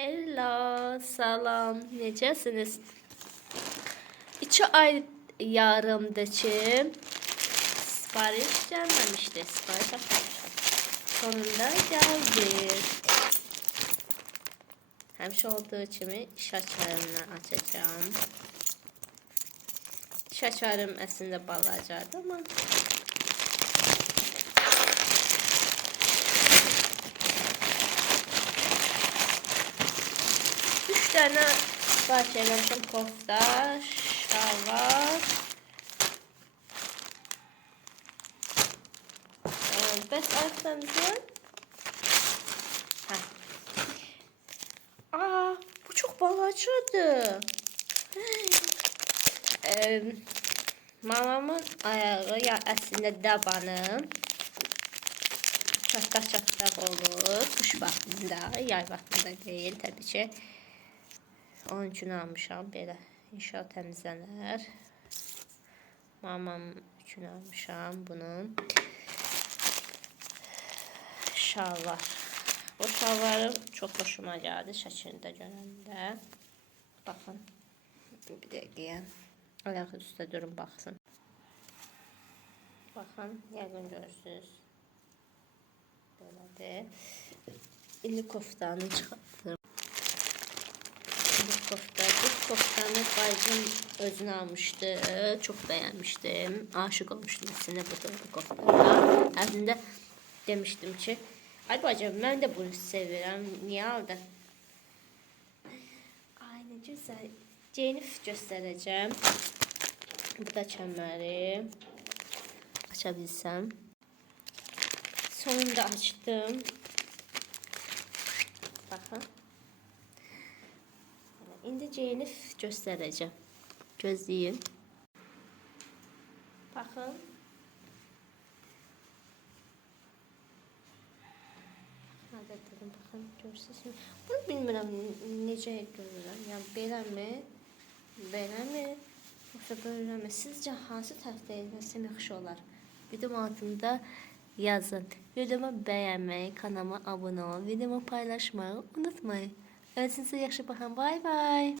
Hello, salam. Necəsiniz? 2 ay yarımdır ki sipariş gəlməmişdi. Sipariş atmışam. Sonunda geldi. Həmişə olduğu kimi iş açarımla açacağım. İş açarım əslində balacadır ama üç tane sipariş eləmişəm. Kofta, şalvar. Bəs ayaqlarınızı? Bu çok balacadır. Mamamın ayağı ya əslində dabanı çatlaq olur. Qış vaxtında, yay vaxtında deyil təbii ki. Onun üçün almışam belə. İnşallah təmizlənər. Mamam üçün almışam bunu. Şalvar. O şalvarım çok hoşuma geldi şəkildə görəndə. Baxın. Bir dəqiqə. Ayaq üstə durun baxsın. Baxın, yəqin görürsünüz. Belədir. İndi koftanı çıxartdım. Bu koftanı bacım özünə almışdı. Çox bəyənmişdim. Aşıq olmuşdum əslində bu koftana. Əslində demişdim ki, ay bacım mən də bunu sevirəm. Niyə aldın? Ay nə gözəl. Cenif göstərəcəm. Bu da kəməri. Aça bilsəm. Sonunda açdım. Baxın. İndi Cenif göstərəcəm. Gözləyin. Baxın. Bakın görürsünüz. Bunu bilmirəm necə görürəm. Yəni beləmi? Yoxsa beləmi? Sizcə hansı tərəfdə eləsəm yaxşı olar? Videom altında yazın. Videomu bəyənməyi, kanalıma abunə olun, videomu paylaşmayı unutmayın. Özünüzə yaxşı baxın. Bye bye.